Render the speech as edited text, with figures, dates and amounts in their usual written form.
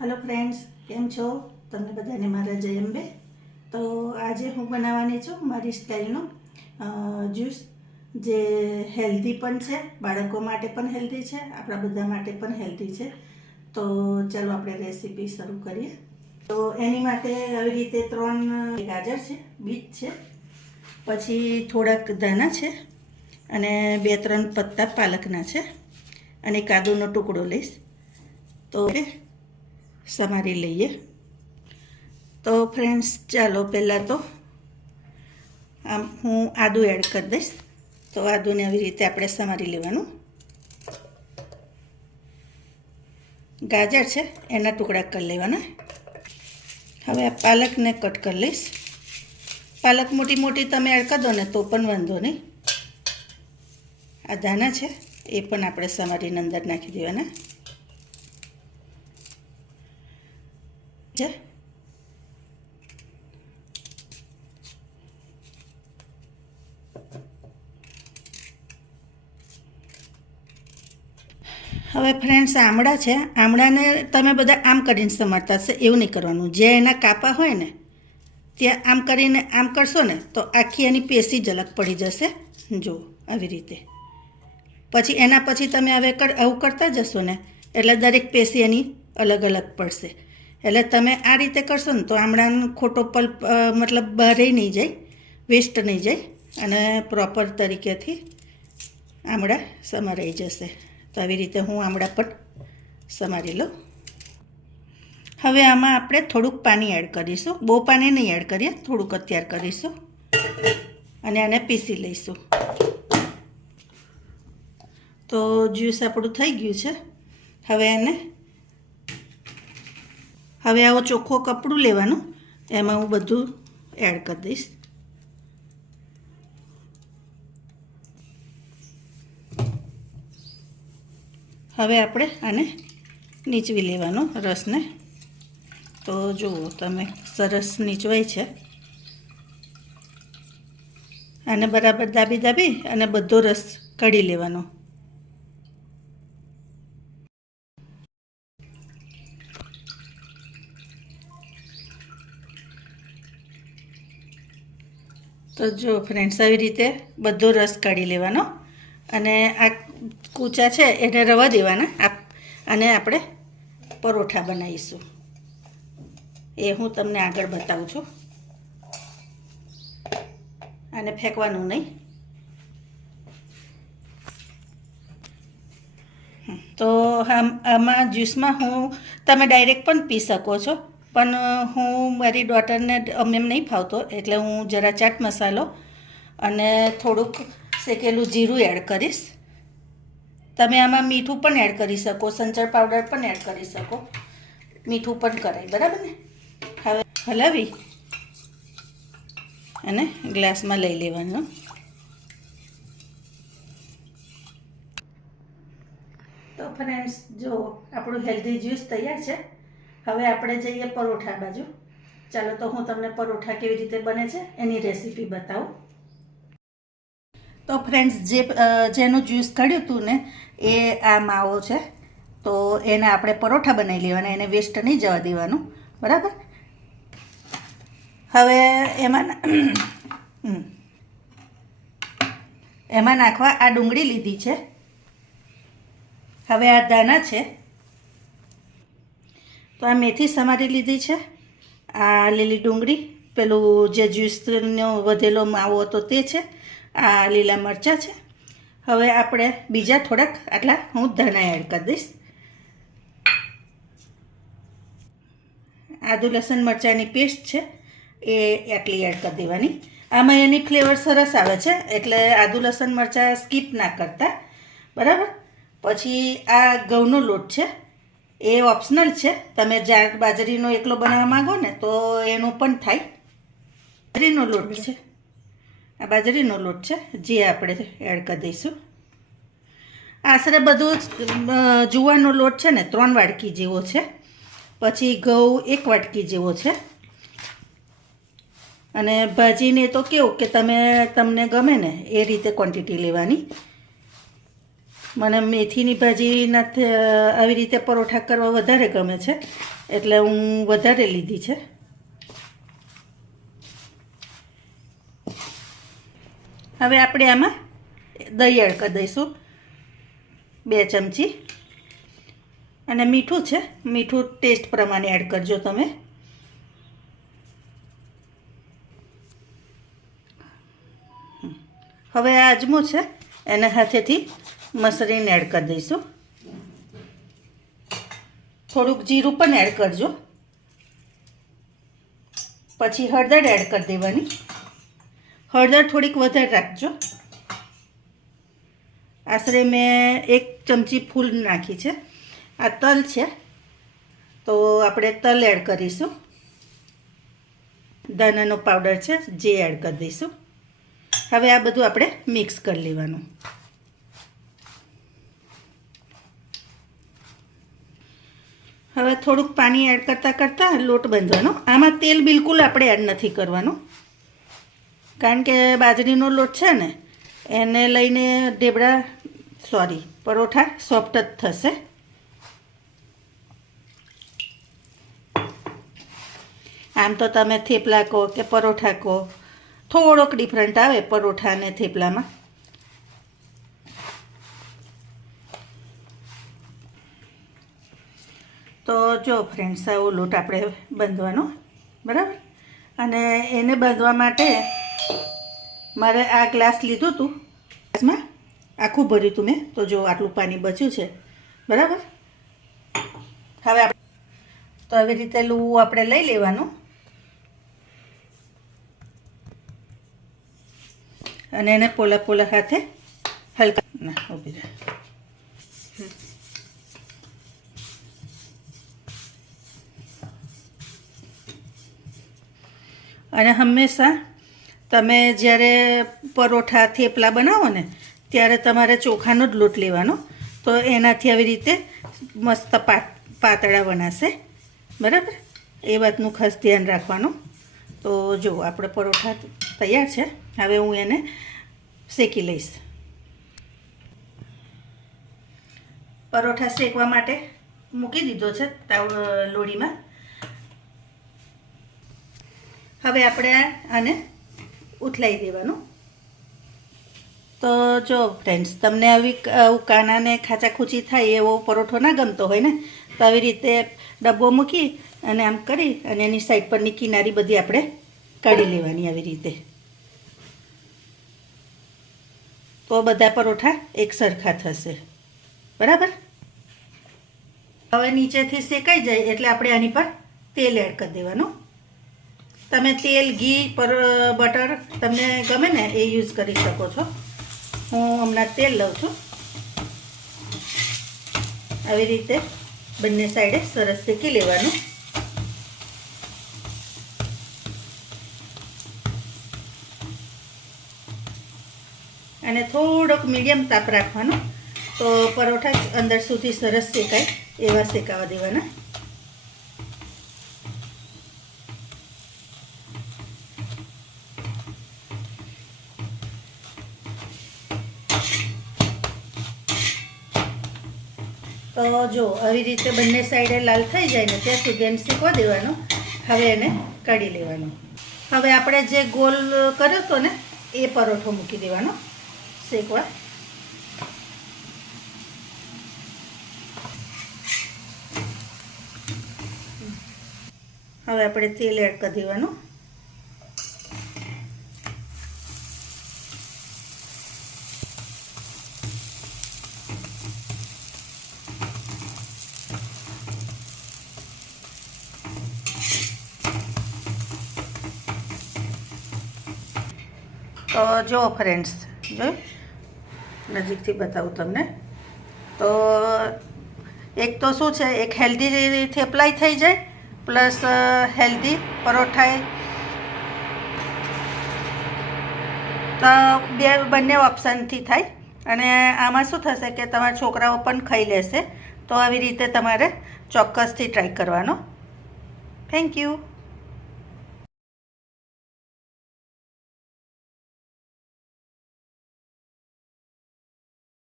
Hello friends, केम छो? तमने बधाने मारा जय अंबे। तो आज हूँ बनावानी छूँ मारी स्टाइलनो ज्यूस जे हेल्धी पण छे, बाळको माटे पण हेल्धी छे, आपणा बधा माटे पण हेल्धी छे। तो चलो आपणे रेसिपी शरू करीए। तो एनी माटे આવી રીતે 3 ગાજર છે, બીટ છે, પછી થોડાક દાણા છે અને 2-3 પત્તા પાલકના છે અને કાદુનો ટુકડો લઈશ। તો સમારી લઈએ। તો ફ્રેન્ડ્સ ચાલો પહેલાં તો આમ હું આદું એડ કરી દઈશ। તો આદુને આવી રીતે આપણે સમારી લેવાનું। ગાજર છે એના ટુકડા કરી લેવાના। હવે આ પાલકને કટ કરી લઈશ। પાલક મોટી મોટી તમે એડ કરી દો ને તો પણ વાંધો નહીં। આ દાણા છે એ પણ આપણે સમારીને અંદર નાખી દેવાના છે। હવે ફ્રેન્ડ્સ આમળા છે, આમળાને તમે બધા આમ કરીને સમારતા હશે, એવું નહીં કરવાનું। જે એના કાપા હોય ને ત્યાં આમ કરીને આમ કરશો ને તો આખી એની પેશી જ અલગ પડી જશે। જો આવી રીતે પછી એના પછી તમે હવે આવું કરતા જશો ને એટલે દરેક પેશી એની અલગ અલગ પડશે। એટલે તમે આ રીતે કરશો ને તો આમળાનો ખોટો પલ્પ મતલબ બહારે નહીં જાય, વેસ્ટ નહીં જાય અને પ્રોપર તરીકેથી આમળા સમારાઈ જશે। તો આવી રીતે હું આમળા પણ સમારી લઉં। હવે આમાં આપણે થોડુંક પાણી એડ કરીશું, બહુ પાણી નહીં એડ કરીએ, થોડુંક અત્યારે કરીશું અને આને પીસી લઈશું। તો જ્યુસ આપણું થઈ ગયું છે। હવે આવો ચોખ્ખો કપડું લેવાનું, એમાં હું બધું એડ કરી દઈશ। હવે આપણે આને નીચવી લેવાનો રસને। તો જુઓ તમે સરસ નીચવાય છે। આને બરાબર દાબી દાબી અને બધો રસ કાઢી લેવાનો। તો જો ફ્રેન્ડ્સ આવી રીતે બધો રસ કાઢી લેવાનો અને આ કૂચા છે એને રવા દેવાના। અને આપણે પરોઠા બનાવીશું, એ હું તમને આગળ બતાવું છું। આને ફેંકવાનું નહીં। તો આમાં જ્યુસમાં તમે ડાયરેક્ટ પણ પી શકો છો, પણ હું મારી ડોટરને એમ નહીં ફાવતો એટલે હું જરા ચાટ મસાલો અને થોડુંક શેકેલું જીરું એડ કરીશ। તમે આમાં મીઠું પણ એડ કરી શકો, સંચળ પાવડર પણ એડ કરી શકો, મીઠું પણ કરાય, બરાબર ને। હવે હલાવી અને ગ્લાસમાં લઈ લેવાનું। તો ફ્રેન્ડ્સ જો આપણું હેલ્ધી જ્યુસ તૈયાર છે। હવે આપણે જઈએ પરોઠા બાજુ। ચાલો તો હું તમને પરોઠા કેવી રીતે બને છે એની રેસીપી બતાવું। તો ફ્રેન્ડ્સ જેનું જ્યુસ કાઢ્યું હતું ને એ આ માવો છે, તો એને આપણે પરોઠા બનાવી લેવાના, એને વેસ્ટ નહીં જવા દેવાનું, બરાબર। હવે એમાં નાખવા આ ડુંગળી લીધી છે, હવે આ દાણા છે, તો આ મેથી સમારી લીધી છે, આ લીલી ડુંગળી, પેલું જે જ્યુસનો વધેલો માવો હતો તે છે, આ લીલા મરચાં છે। હવે આપણે બીજા થોડાક આટલા હું ધાણા એડ કરી દઈશ। આદુ લસણ મરચાંની પેસ્ટ છે એ આટલી એડ કરી દેવાની। આમાં એની ફ્લેવર સરસ આવે છે એટલે આદુ લસણ મરચાં સ્કીપ ના કરતા, બરાબર। પછી આ ઘઉંનો લોટ છે, એ ઓપ્શનલ છે, તમે જાર બાજરીનો એકલો બનાવવા માંગો ને તો એનું પણ થાય। બાજરીનો લોટ છે, આ બાજરીનો લોટ છે જે આપણે એડ કરી દઈશું। આશરે બધું જુવારનો લોટ છે ને 3 વાટકી જેવો છે, પછી ઘઉં 1 વાટકી જેવો છે, અને ભાજીને તો કેવું કે તમને ગમે ને એ રીતે ક્વોન્ટિટી લેવાની। મને મેથીની ભાજીના આવી રીતે પરોઠા કરવા વધારે ગમે છે, એટલે હું વધારે લીધી છે. હવે આપણે આમાં દહીં એડ કરી દઈશું 2 ચમચી, અને મીઠું છે, મીઠું ટેસ્ટ પ્રમાણે એડ કરજો તમે. હવે આ અજમો છે એને હાથેથી મસળીને એડ કરી દઈશું. થોડુંક જીરું પણ એડ કરજો. પછી હળદર એડ કરી દેવાની. હળદર થોડીક વધારે રાખજો. આશરે મેં 1 ચમચી ફૂલ નાખી છે. આ તલ છે તો આપણે તલ એડ કરીશું. ધાણાનો પાવડર છે જે એડ કરી દઈશું. હવે આ બધું આપણે મિક્સ કરી લેવાનું. હવે થોડુંક પાણી એડ કરતાં લોટ બાંધવાનો. આમાં તેલ બિલકુલ આપણે એડ નથી કરવાનું, કારણ કે બાજરીનો લોટ છે ને એને લઈને પરોઠા સોફ્ટ જ થશે. આમ તો તમે થેપલા કહો કે પરોઠા કહો, થોડોક ડિફરન્ટ આવે પરોઠા અને થેપલામાં. તો જો ફ્રેન્ડ્સ, આવો લોટ આપણે બાંધવાનો, બરાબર. અને એને બાંધવા માટે મારે આ ગ્લાસ લીધું હતું, ગ્લાસમાં આખું ભર્યું હતું મેં, તો જો આટલું પાણી બચ્યું છે, બરાબર. હવે તો આવી રીતે લુવું આપણે લઈ લેવાનું અને એને પોલા હાથે હલકા ઊભી રહે. અને હંમેશા તમે જ્યારે પરોઠા થેપલા બનાવો ને ત્યારે તમારે ચોખાનો જ લોટ લેવાનો, તો એનાથી આવી રીતે મસ્ત પાતળા બનાશે, બરાબર. એ વાતનું ખાસ ધ્યાન રાખવાનું. તો જો આપણે પરોઠા તૈયાર છે. હવે હું એને શેકી લઈશ. પરોઠા શેકવા માટે મૂકી દીધો છે લોઢીમાં. હવે આપણે આને ઉથલાઈ દેવાનું. તો જો ફ્રેન્ડ્સ, તમને આવું કાનાને ખાચાખૂચી થાય એવો પરોઠો ના ગમતો હોય ને, તો આવી રીતે ડબ્બો મૂકી અને આમ કરી અને એની સાઈડ પરની કિનારી બધી આપણે કાઢી લેવાની આવી રીતે. તો બધા પરોઠા એક સરખા થશે, બરાબર. હવે નીચેથી શેકાઈ જાય એટલે આપણે આની પર તેલ એડ કરી દેવાનું. તમે તેલ, ઘી, બટર તમને ગમે ને એ યુઝ કરી શકો છો. હું હમણાં તેલ લઉં છું. આવી રીતે બંને સાઈડે સરસ શેકી લેવાનું. અને થોડોક મીડિયમ તાપ રાખવાનો, તો પરોઠા અંદર સુધી સરસ શેકાય એવા શેકાવા દેવાના. તો જો આવી રીતે બંને સાઈડે લાલ થઈ જાય ને ત્યાં સુધી એને શેકવા દેવાનો. હવે એને કાઢી લેવાનું. હવે આપણે જે ગોલ કર્યો હતો ને એ પરોઠો મૂકી દેવાનો શેકવા. હવે આપણે તેલ એડ કરી દેવાનું. તો જો ફ્રેન્ડ્સ, જોયું, નજીકથી બતાવું તમને. તો એક તો શું છે, એક હેલ્ધી થેપલાય થઈ જાય પ્લસ હેલ્ધી પરોઠાય. તો બંને ઓપ્શનથી થાય. અને આમાં શું થશે કે તમારા છોકરાઓ પણ ખાઈ લેશે. તો આવી રીતે તમારે ચોક્કસથી ટ્રાય કરવાનો. Thank you.